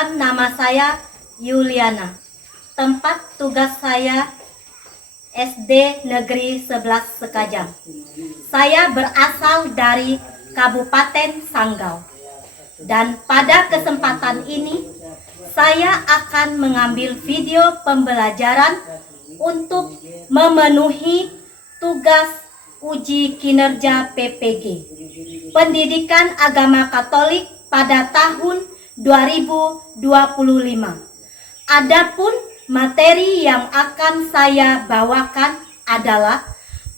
Perkenalkan, nama saya Yuliana. Tempat tugas saya SD Negeri 11 Sekajang. Saya berasal dari Kabupaten Sanggau. Dan pada kesempatan ini, saya akan mengambil video pembelajaran untuk memenuhi tugas uji kinerja PPG Pendidikan Agama Katolik pada tahun 2025. Adapun materi yang akan saya bawakan adalah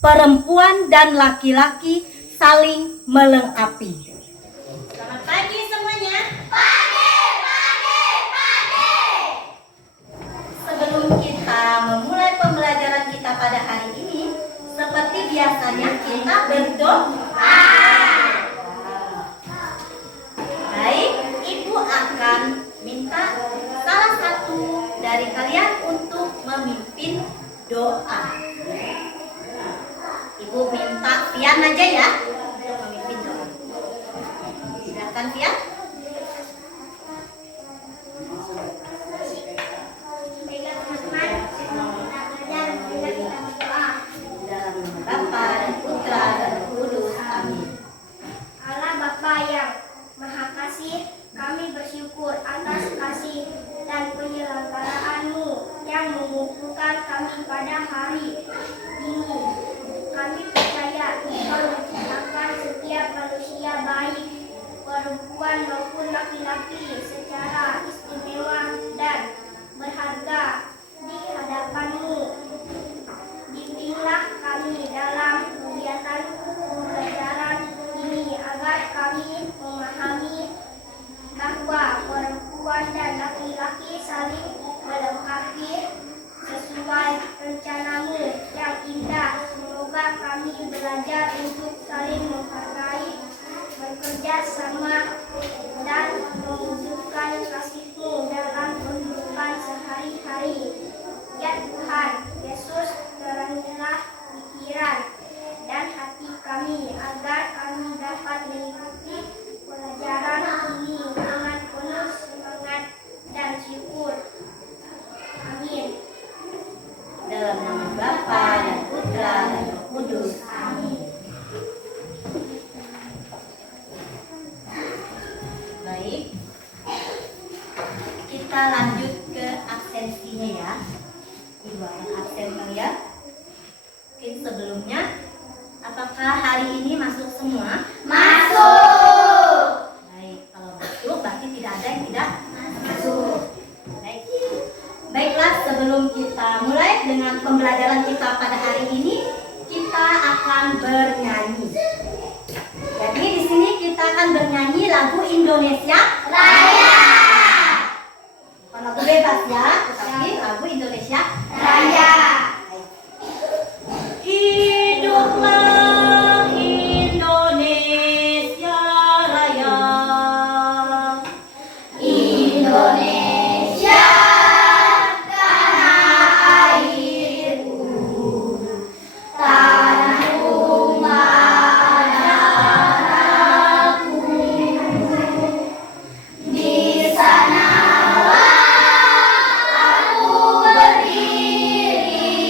perempuan dan laki-laki saling melengkapi. Selamat pagi semuanya. Pagi. Sebelum kita memulai pembelajaran kita pada hari ini, seperti biasanya kita berdoa. Baik, Ibu akan minta salah satu dari kalian untuk memimpin doa. Ibu minta Fian aja ya untuk memimpin doa. Silakan Fian. Dalam nama Bapa dan Putra dan Roh Kudus. Amin. Allah Bapa yang Maha Kasih, kami bersyukur atas kasih dan penyelenggaraan-Mu yang mengumpulkan kami pada hari ini. Kami percaya Engkau menciptakan setiap manusia baik, perempuan maupun laki-laki secara istimewa dan berharga di hadapan-Mu. Bimbinglah kami dalam kegiatan pembelajaran ini agar kami memahami bahwa perempuan dan laki-laki saling melengkapi sesuai rencana-Mu yang indah. Semoga kami belajar untuk saling menghargai, bekerja sama, dan mewujudkan kasih-Mu dalam kehidupan sehari-hari. Ya Tuhan Yesus, terangilah pikiran dan hati kami agar kami dapat mengikuti pelajaran ini dengan penuh semangat dan syukur. Amin. Dalam nama Bapa dan Putra dan Roh Kudus. Amin. Baik, kita lanjut ke absensinya ya. Ibu akan absen kalian. Mungkin sebelumnya, apakah hari ini masuk semua? Masuk. Baik, kalau masuk berarti tidak ada yang tidak masuk. Baik. Baiklah, sebelum kita mulai dengan pembelajaran kita pada hari ini, kita akan bernyanyi. Jadi di sini kita akan bernyanyi lagu Indonesia Raya. Bukan lagu bebas ya, tetapi lagu Indonesia Raya. Hiduplah Indonesia Raya. Indonesia, tanah airku, tanah rumah darahku. Di sanalah aku berdiri.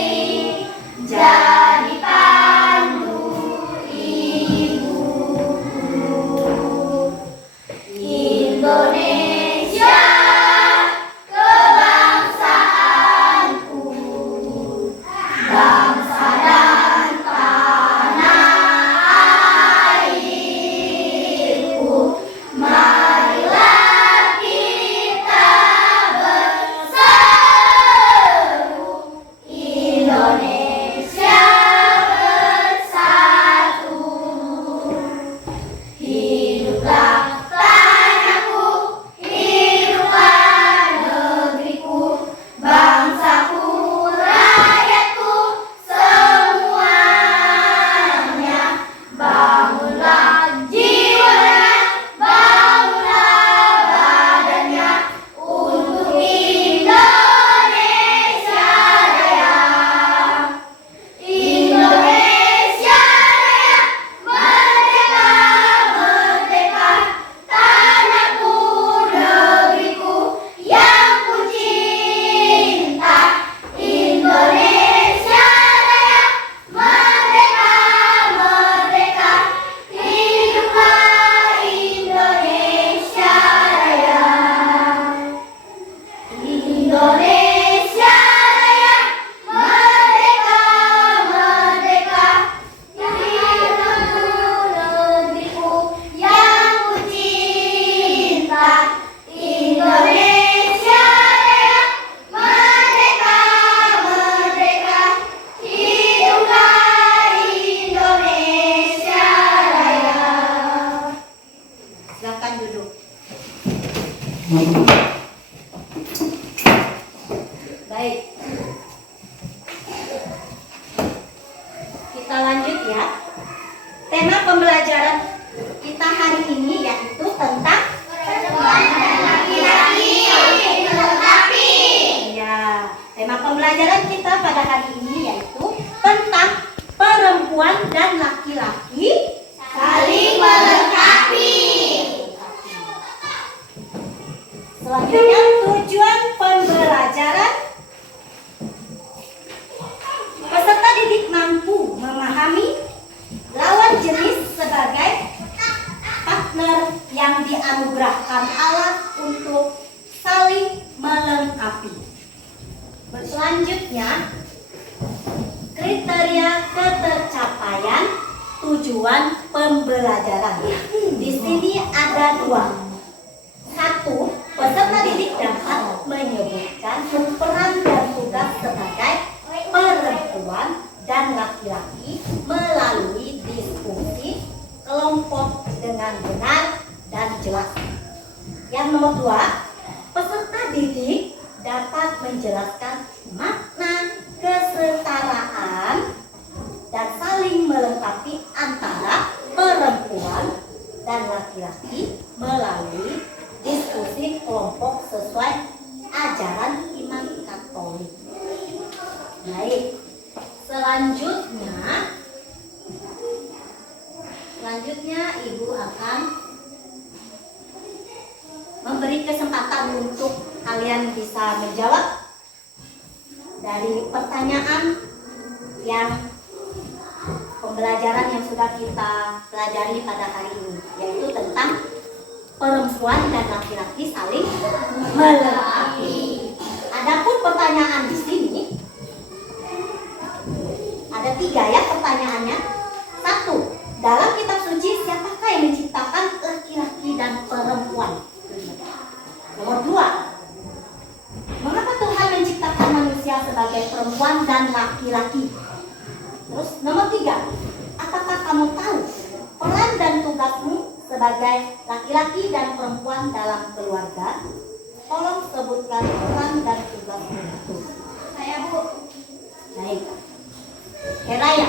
kita lanjut ya. Tema pembelajaran kita hari ini yaitu tentang laki-laki melengkapi. ya. Tema pembelajaran kita pada hari ini yaitu tentang perempuan dan laki-laki Saling melengkapi. Selanjutnya tujuan pembelajaran. Peserta didik mampu memahami lawan jenis sebagai partner yang dianugerahkan Allah untuk saling melengkapi. Selanjutnya, kriteria ketercapaian tujuan pembelajaran. Di sini ada 2. 1. Peserta didik dapat menyebutkan peran dan tugas sebagai perempuan dan laki-laki melalui diskusi kelompok dengan benar dan jelas. Yang nomor 2, peserta didik dapat menjelaskan makna kesetaraan dan saling melengkapi antara perempuan dan laki-laki melalui diskusi kelompok sesuai ajaran iman Katolik. Baik, selanjutnya Ibu akan memberi kesempatan untuk kalian bisa menjawab dari pertanyaan yang pembelajaran yang sudah kita pelajari pada hari ini, yaitu tentang perempuan dan laki-laki saling melengkapi. Adapun pertanyaan di sini ada 3 ya pertanyaannya. 1. Dalam kitab suci siapakah yang menciptakan laki-laki dan perempuan? Nomor 2. Mengapa Tuhan menciptakan manusia sebagai perempuan dan laki-laki? Terus nomor 3. Apakah kamu tahu peran dan tugasmu sebagai laki-laki dan perempuan dalam keluarga? Tolong sebutkan peran dan tugasmu itu. Saya, Bu. Baik. Heraya.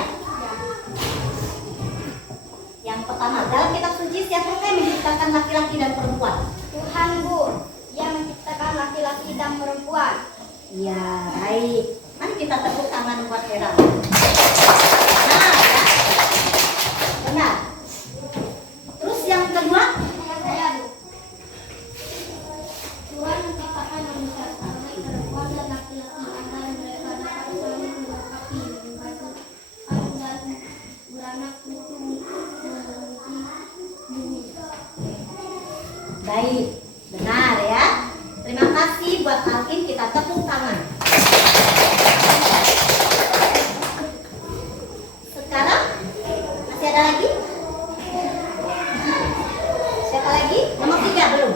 Yang pertama, dalam kitab suci siapakah yang menciptakan laki-laki dan perempuan? Tuhan, Bu. Yang menciptakan laki-laki dan perempuan. Ya, baik. Mari kita tepuk tangan buat Hera. Nah, ya. Benar. Terus yang kedua, Saya, Bu. Tuhan menciptakan manusia sebagai perempuan dan laki-laki agar mereka dapat saling melengkapi, membantu dan beranak cucu memenuhi bumi. baik. Benar ya. Terima kasih buat Alkin, kita tepuk tangan. Sekarang masih ada lagi? Siapa lagi? Nomor 3 belum?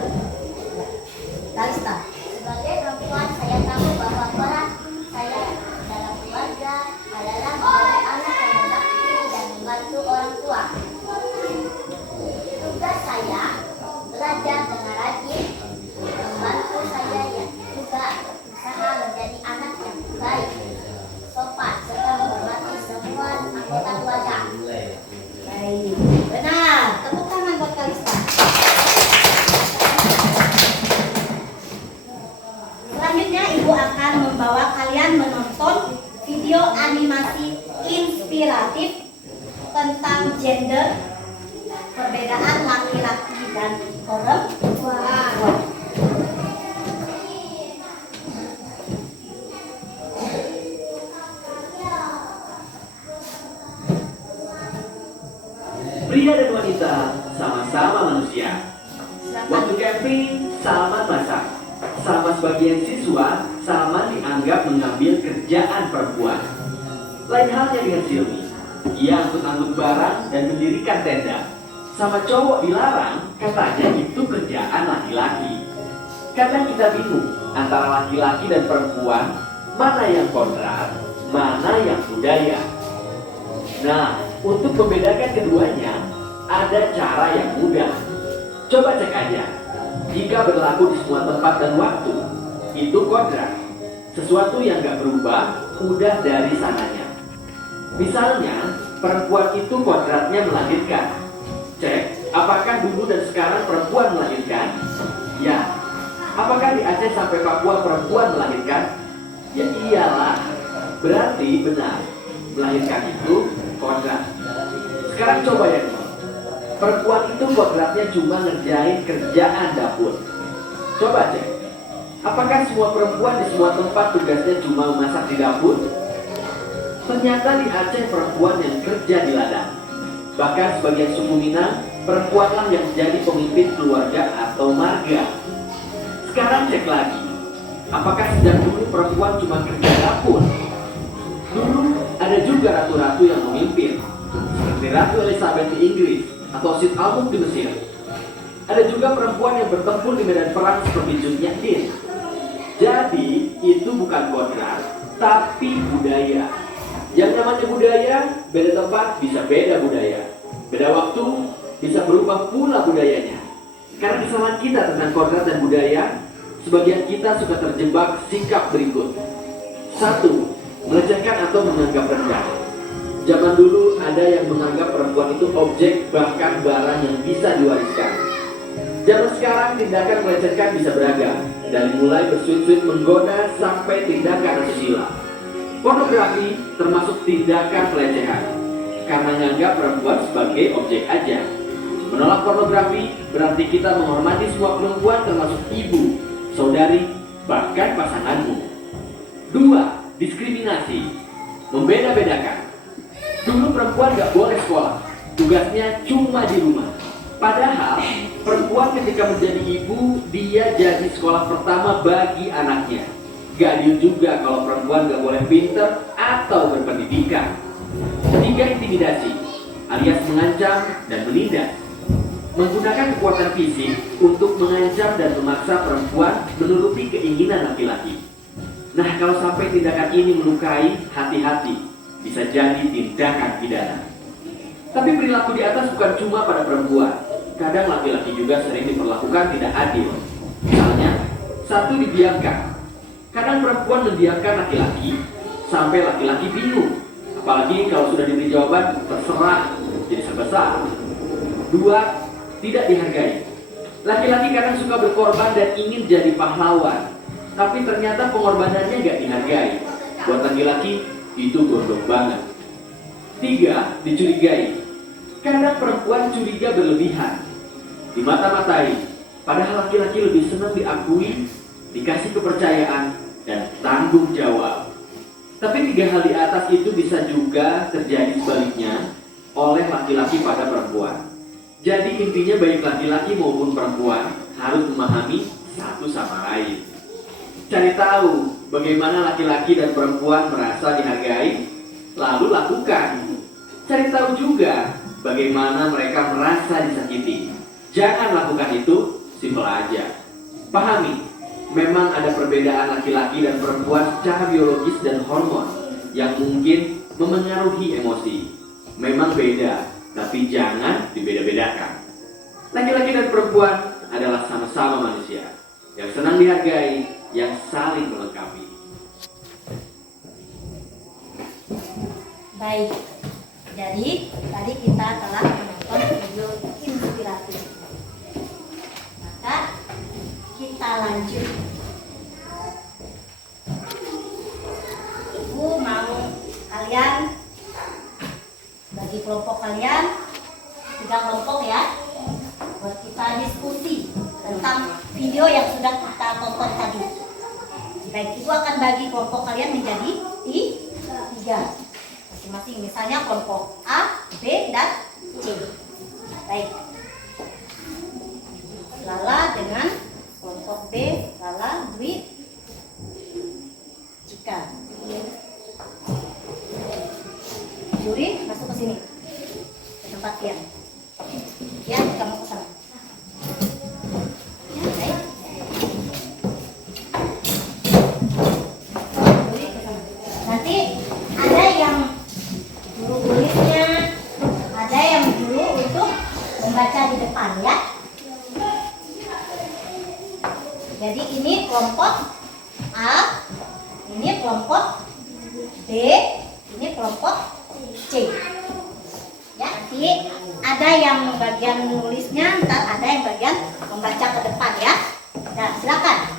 Kalista. Sebagai perempuan, saya tahu bahwa peran saya dalam keluarga adalah menjadi anak yang berbakti dan membantu orang tua. Tugas saya belajar dengan rajin, membantu saya yang juga berusaha menjadi anak yang baik, sopan, serta menghormati semua anggota keluarga. Baik. Benar. Tepuk tangan buat Kalista. Selanjutnya Ibu akan membawa kalian menonton video animasi inspiratif tentang gender, perbedaan laki-laki dan perempuan. Pria dan wanita sama-sama manusia. Waktu camping sama masak. Sama sebagian siswa sama dianggap mengambil kerjaan perempuan. Lain halnya dengan Silmi. Ia angkut-angkut barang dan mendirikan tenda. Sama cowok dilarang, katanya itu kerjaan laki-laki. Kadang kita bingung antara laki-laki dan perempuan, mana yang kodrat, mana yang budaya. Nah, untuk membedakan keduanya, ada cara yang mudah. Coba cek aja. Jika berlaku di semua tempat dan waktu, itu kodrat. Sesuatu yang gak berubah, udah dari sananya. Misalnya, perempuan itu kodratnya melahirkan. Cek, apakah dulu dan sekarang perempuan melahirkan? Ya. Apakah di Aceh sampai Papua perempuan melahirkan? Ya iyalah. Berarti benar, melahirkan itu kodrat. Sekarang coba ya, perempuan itu kodratnya cuma ngerjain kerjaan dapur. Coba cek, apakah semua perempuan di semua tempat tugasnya cuma memasak di dapur? Ternyata di Aceh perempuan yang kerja di ladang. Bahkan sebagian suku Minang, perempuanlah yang jadi pemimpin keluarga atau marga. Sekarang cek lagi, apakah sejak dulu perempuan cuma kerja dapur? Dulu ada juga ratu-ratu yang memimpin, seperti Ratu Elizabeth di Inggris atau Sid Al-Mulk di Mesir. Ada juga perempuan yang bertempur di medan perang seperti Jun Yadin. Jadi itu bukan kodrat, tapi budaya. Yang namanya budaya, beda tempat bisa beda budaya. Beda waktu bisa berubah pula budayanya. Karena kesalahan kita tentang kodrat dan budaya, sebagian kita suka terjebak sikap berikut. 1. Melecehkan atau menganggap rendah. Zaman dulu ada yang menganggap perempuan itu objek, bahkan barang yang bisa diwariskan. Zaman sekarang tindakan melecehkan bisa beragam, dari mulai bersuit-suit menggoda sampai tindakan asusila. Pornografi termasuk tindakan pelecehan, karena menganggap perempuan sebagai objek aja. Menolak pornografi berarti kita menghormati semua perempuan termasuk ibu, saudari, bahkan pasanganmu. 2. Diskriminasi, membeda-bedakan. Dulu perempuan gak boleh sekolah, tugasnya cuma di rumah. Padahal perempuan ketika menjadi ibu, dia jadi sekolah pertama bagi anaknya. Gak adil juga kalau perempuan gak boleh pinter atau berpendidikan. 3. Intimidasi, alias mengancam dan menindas. Menggunakan kekuatan fisik untuk mengancam dan memaksa perempuan menuruti keinginan laki-laki. Nah, kalau sampai tindakan ini melukai, hati-hati, bisa jadi tindakan pidana. Tapi perilaku di atas bukan cuma pada perempuan. Kadang laki-laki juga sering diperlakukan tidak adil. Misalnya, 1. Didiamkan. Kadang perempuan mendiamkan laki-laki sampai laki-laki bingung. Apalagi kalau sudah diberi jawaban, terserah, jadi serba salah. 2. Tidak dihargai. Laki-laki kadang suka berkorban dan ingin jadi pahlawan, tapi ternyata pengorbanannya gak dihargai. Buat laki-laki, itu gondok banget. 3. Dicurigai. Kadang perempuan curiga berlebihan, dimata-matai, padahal laki-laki lebih senang diakui, dikasih kepercayaan, dan tanggung jawab. Tapi 3 hal di atas itu bisa juga terjadi sebaliknya oleh laki-laki pada perempuan. Jadi intinya baik laki-laki maupun perempuan harus memahami satu sama lain. Cari tahu bagaimana laki-laki dan perempuan merasa dihargai, lalu lakukan. Cari tahu juga bagaimana mereka merasa disakiti. Jangan lakukan itu, simpel aja. Pahami, memang ada perbedaan laki-laki dan perempuan secara biologis dan hormon yang mungkin memengaruhi emosi. Memang beda, tapi jangan dibeda-bedakan. Laki-laki dan perempuan adalah sama-sama manusia yang senang dihargai, yang saling melengkapi. Baik, jadi tadi kita telah menonton video inspiratif. Maka kita lanjut. Ibu mau kalian bagi kelompok kalian 3 kelompok ya, buat kita diskusi tentang video yang sudah kita tonton tadi. Baik, ibu akan bagi kelompok kalian menjadi 3 masing-masing, misalnya kelompok A, B, dan C. Baik, Lala dengan kelompok B, Lala, Dwi, Cika. Juri masuk ke sini, ke tempat Tian. Tian, kamu ke sana. Baik. Juri ke sana. Nanti ada yang juru tulisnya, ada yang juru untuk membaca di depan ya. Jadi ini kelompok A, ini kelompok B, ini kelompok C. Nanti ada yang bagian nulisnya, ntar ada yang bagian membaca ke depan ya. Nah, silakan.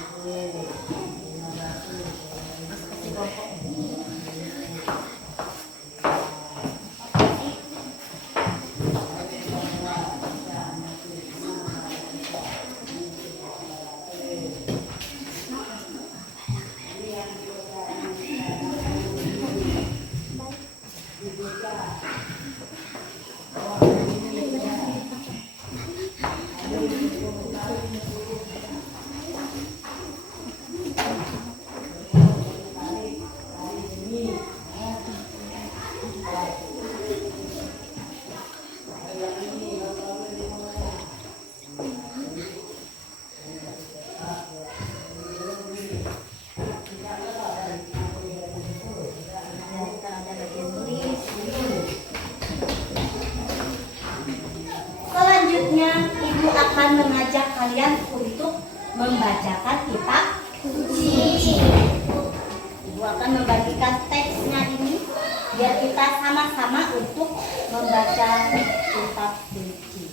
Selanjutnya, Ibu akan mengajak kalian untuk membacakan kitab suci. Ibu akan membagikan teksnya ini biar kita sama-sama untuk membaca kitab suci.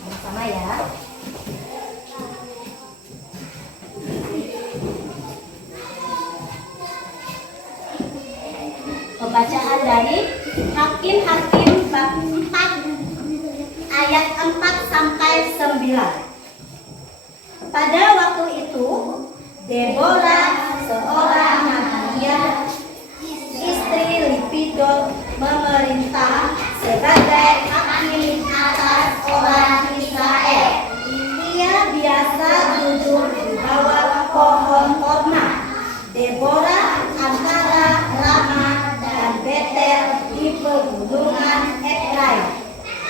Sama-sama ya. Pembacaan dari Hakim-Hakim bab 4 ayat 4 sampai 9. Pada waktu itu Deborah, seorang Nabiya, istri Lipidot, memerintah sebagai hakim atas orang Israel. Ia biasa duduk di bawah pohon korma. Deborah antara Rama dan Betel di pegunungan Efraim,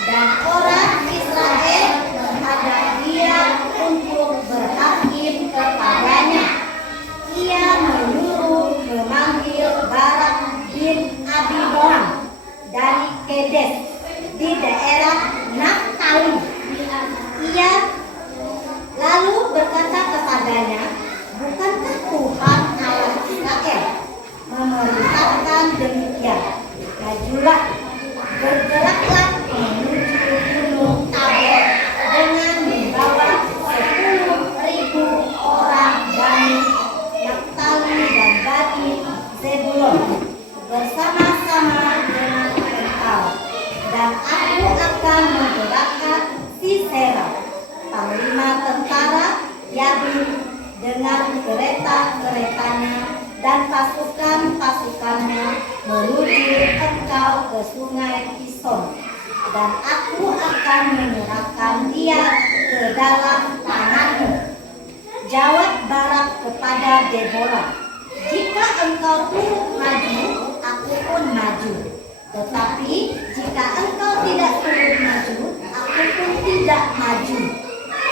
dan orang Israel menghadap dia untuk berhakim kepadanya. Ia menyuruh memanggil Barak bin Abinoam dari Kedes di daerah Naftali. Ia lalu berkata kepadanya, "Bukankah Tuhan Allah Israel memerintahkan demikian? Majulah, bergeraklah menuju Gunung Tabor dengan membawa 10.000 orang Bani Naftali dan Bani Zebulon bersama-sama dengan engkau, dan aku akan menggerakkan Sisera, panglima tentara Yabin, dengan kereta-keretanya dan pasukan-pasukannya menuju engkau ke sungai Kison, dan aku akan menyerahkan dia ke dalam tanganmu." Jawab Barak kepada Deborah, "Jika engkau turut maju, aku pun maju. Tetapi jika engkau tidak turut maju, aku pun tidak maju."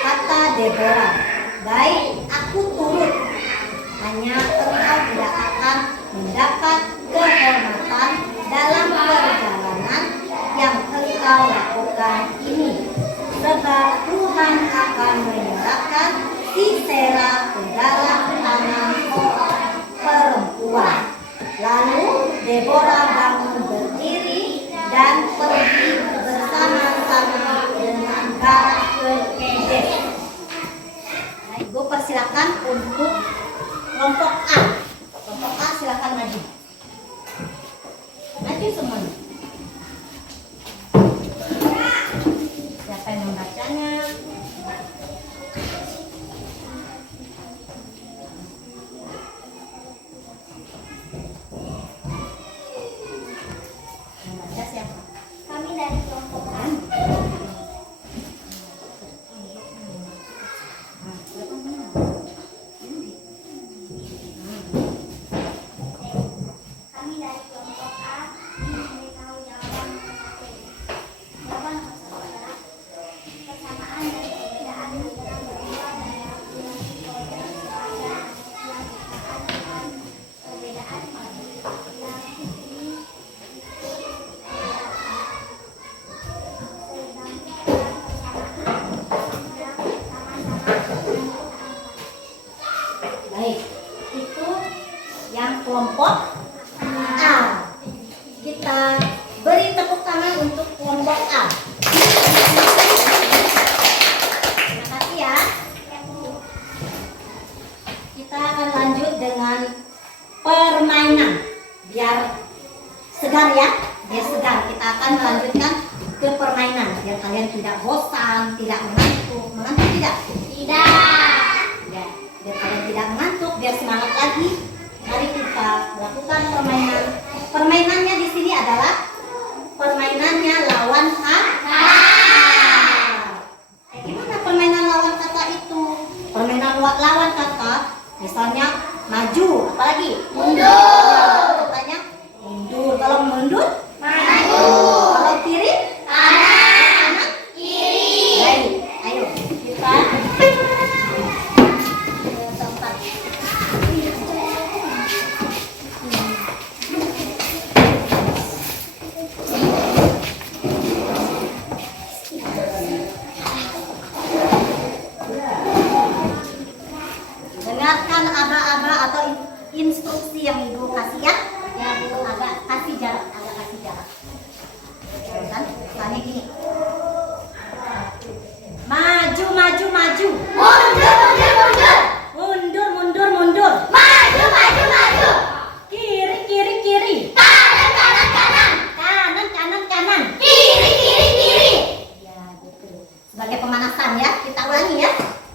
Kata Deborah, "Baik, aku turut. Hanya engkau tidak akan mendapat kehormatan dalam perjalanan yang engkau lakukan ini, sebab Tuhan akan menyerahkan Sisera ke dalam tangan orang perempuan." Lalu Deborah bangun berdiri dan pergi bersama-sama dengan Barak ke Kedes. Nah, Ibu persilakan untuk kelompok A. Kelompok A silakan maju. Maju semuanya. Siapa yang membacanya? Membaca siapa? Kami dari kelompok A. Kami dari kelompok A memberitahu jawaban nomor 1. Jawaban nomor 1 adalah persamaan dan perbedaan antara kalian tidak bosan, tidak mengantuk. Mengantuk tidak? Tidak. Ya, biar kalian tidak mengantuk, biar semangat lagi. Mari kita lakukan permainan. Permainannya di sini adalah permainannya lawan kata. Gimana permainan lawan kata itu? Permainan lawan kata, misalnya maju, apalagi mundur. Katanya mundur. Kalau mundur, maju. Kalau kiri, kanan, kiri. Baik, ayo kita ke tempat. Dengarkan aba-aba atau instruksi yang ibu kasih ya. Ya bu, agak kasih jarak. Kan? Misalnya gini. Maju, maju, maju. Mundur, mundur, mundur. Mundur, mundur, mundur. Maju, maju, maju. Kiri, kiri, kiri. Kanan, kanan, kanan. Kanan, kanan, kanan. Kiri, kiri, kiri. Ya, betul. Sebagai pemanasan ya, kita ulangi ya.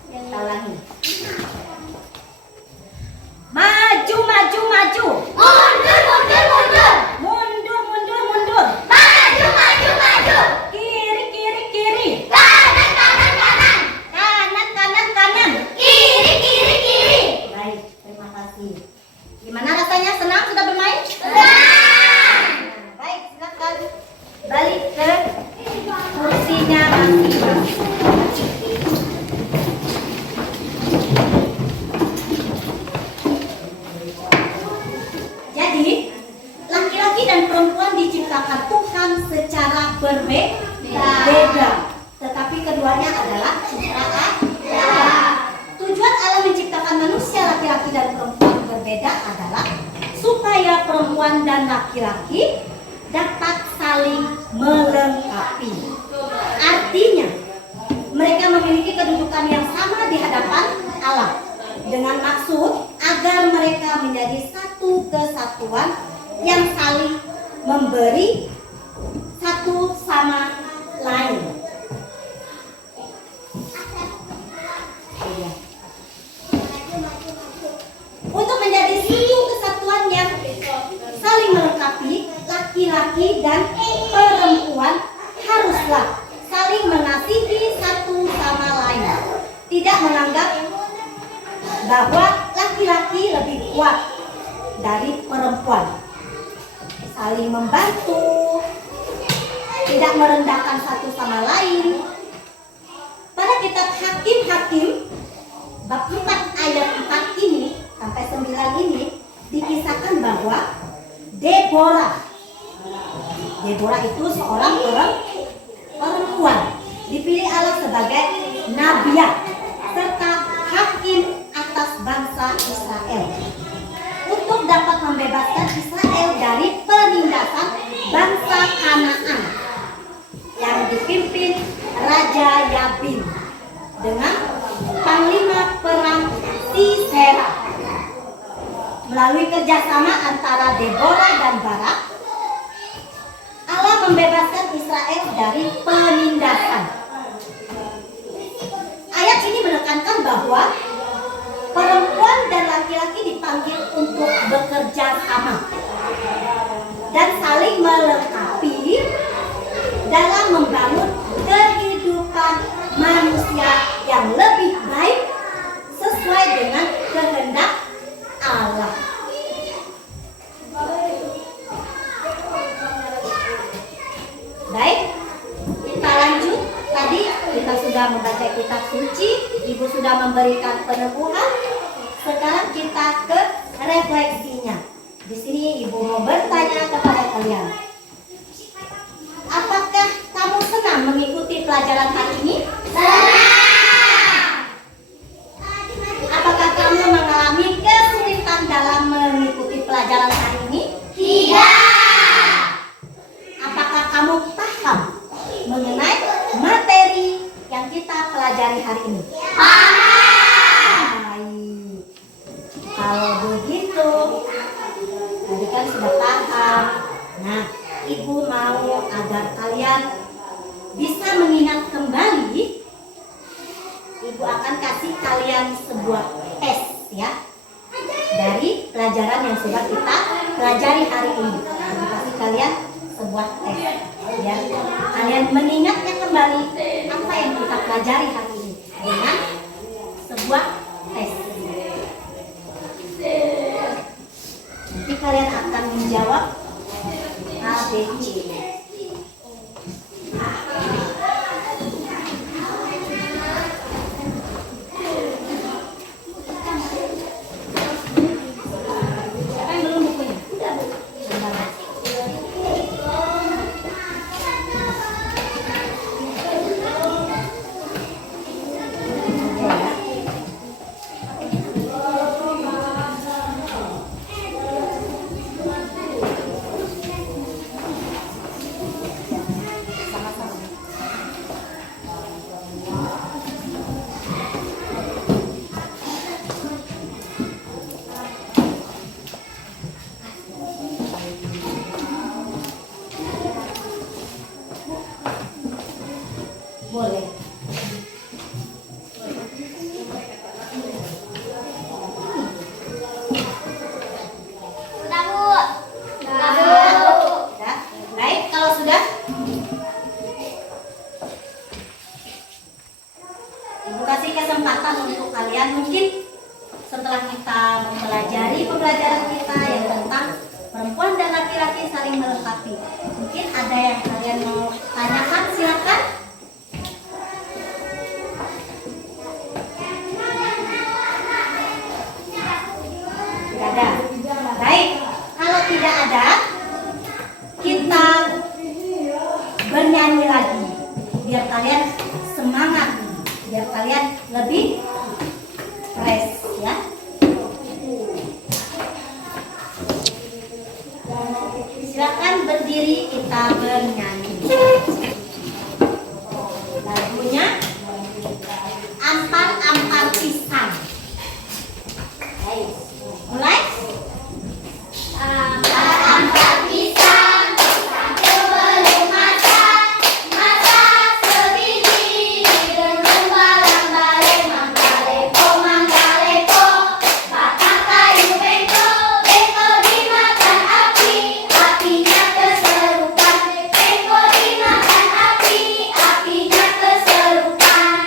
Kita ulangi. Maju, maju, maju. Mundur, mundur, mundur. Mundur, mundur, mundur. Maju, maju, maju. Kiri, kiri, kiri. Kanan, kanan, kanan. Kanan, kanan, kanan. Kiri, kiri, kiri. Baik, terima kasih. Gimana rasanya? Senang sudah bermain? Senang. Baik, silakan balik ke kursinya masing-masing. Jadi, laki-laki dan perempuan diciptakan Tuhan secara berbeda, tetapi keduanya adalah ciptaan Allah. Tujuan Allah menciptakan manusia laki-laki dan perempuan berbeda adalah supaya perempuan dan laki-laki dapat saling melengkapi. Artinya, mereka memiliki kedudukan yang sama di hadapan Allah, dengan maksud agar mereka menjadi satu kesatuan yang saling memberi satu sama lain. Untuk menjadi satu kesatuan yang saling melengkapi, laki-laki dan perempuan haruslah saling mengasihi satu sama lain. Tidak menganggap bahwa laki-laki lebih kuat dari perempuan. Saling membantu, tidak merendahkan satu sama lain. Pada kitab Hakim-Hakim bab 4 ayat 4 ini sampai 9 ini dikisahkan bahwa Deborah itu seorang perempuan dipilih Allah sebagai nabiah serta hakim atas bangsa Israel untuk dapat membebaskan Israel dari penindasan bangsa Kanaan yang dipimpin Raja Yabin dengan panglima perang Sisera. Melalui kerjasama antara Deborah dan Barak, Allah membebaskan Israel dari penindasan. Ayat ini menekankan bahwa perempuan dan laki-laki dipanggil untuk bekerja sama dan saling melengkapi dalam membangun kehidupan manusia yang lebih baik sesuai dengan kehendak Allah. Baik, kita lanjut. Tadi kita sudah membaca kitab suci, Ibu sudah memberikan peneguhan. Sekarang kita ke refleksinya. Di sini Ibu mau bertanya kepada kalian. Apakah kamu senang mengikuti pelajaran hari ini? Senang. Apakah kamu mengalami kesulitan dalam mengikuti pelajaran hari ini? Tidak. Apakah kamu paham mengenai materi yang kita pelajari hari ini? Paham. Baik. Kalau begitu, tadi kan sudah paham. Nah, Ibu mau agar kalian bisa mengingat kembali, Ibu akan kasih kalian sebuah tes ya dari pelajaran yang sudah kita pelajari hari ini. Ibu kasih kalian sebuah tes biar kalian mengingatnya kembali apa yang kita pelajari hari ini dengan sebuah tes. Nanti kalian akan menjawab A, B, C. Boleh. Sudah, Bu. Sudah. Baik, kalau sudah, Ibu kasih kesempatan untuk kalian mungkin setelah kita mempelajari pembelajaran kita yang tentang perempuan dan laki-laki saling melengkapi. Mungkin ada yang kalian mau tanyakan, silakan. Tidak ada. Baik, kalau tidak ada, kita bernyanyi lagi biar kalian semangat, biar kalian lebih fresh ya. Silakan berdiri, kita bernyanyi. Lagunya Ampar-ampar pisang. Baik, mulai. Ampar-ampar pisang, sebelum masak, masak sebiji, renung balang-baleng, manggaleko, manggaleko, batang kayu bengko, bengko dimakan api, apinya keserupan, bengko dimakan api, apinya keserupan.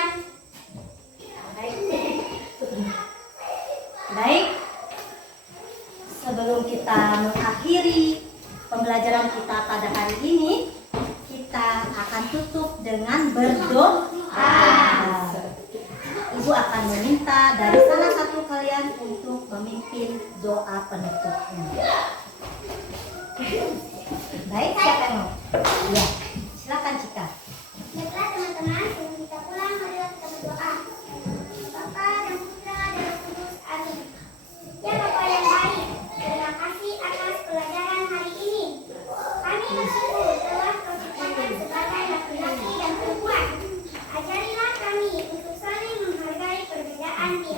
Baik, sebelum kita mengakhiri pembelajaran kita pada hari ini, kita akan tutup dengan berdoa. Ibu akan meminta dari salah satu kalian untuk memimpin doa penutupnya. Baik, siapa yang mau? Ya, silakan Cika. Baiklah teman-teman, sebelum kita pulang, marilah kita berdoa. Bapa dan Putra dan Roh Kudus, amin. Ya Bapa yang baik, terima kasih atas pelajaran hari ini. Kami bersyukur telah Kau ciptakan sebagai laki-laki dan perempuan. Ajarilah kami untuk saling menghargai perbedaan di